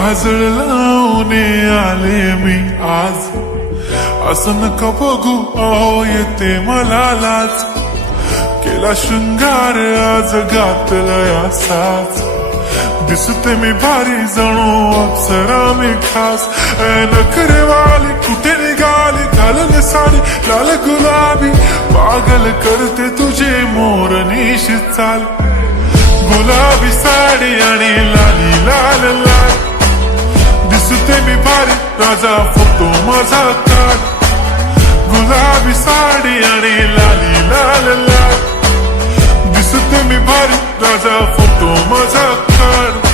काजळ लावून आले मी आज, असं नका बघू अहो येते मला लाज, केला शृंगार आज घातलाय असाच, दिसते मी भारी जणू अप्सरा मी खास, नखरेवाली कुठे निघाली घालून साडी लाल गुलाबी, पागल करते तुझे मोरनीश चाल, गुलाबी साडी आणि लाली लाल लाल, दिसते मी भारी राजा फोटो माझा काढ, गुलाबी साडी आणि लाली लाल लाल, दिसते मी भारी राजा फोटो माझा काढ.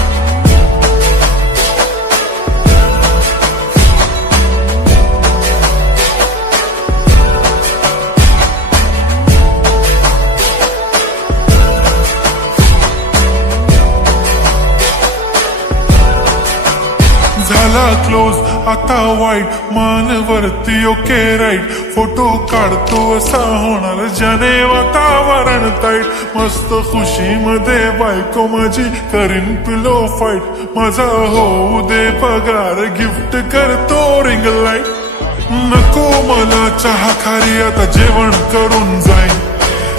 झाला क्लोज आता वाईट, मान वरती ओके राईट, फोटो काढतो असा होणार ज्याने वातावरण ताईट, मस्त खुशी मध्ये बायको माझी करीन पिलो फाईट, माझा होऊ दे पगार गिफ्ट करतो रिंग लाईट, नको मला चहा खारी आता जेवण करून जाईन,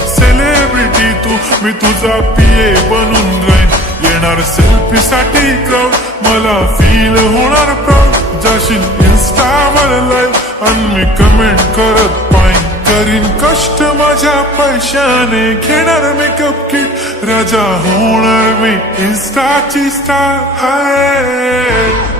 सेलिब्रिटी तू मी तुझा पिये बनून राहीन, येणार सेल्फी साठी क्राऊड मला फील होणार प्राऊड, जाशील इन्स्टावर लाईव्ह आणि मी कमेंट करत पाईन, करीन कष्ट माझ्या पैशाने घेणार मेकअप किट, राजा होणार मी इन्स्टाची स्टार. हाय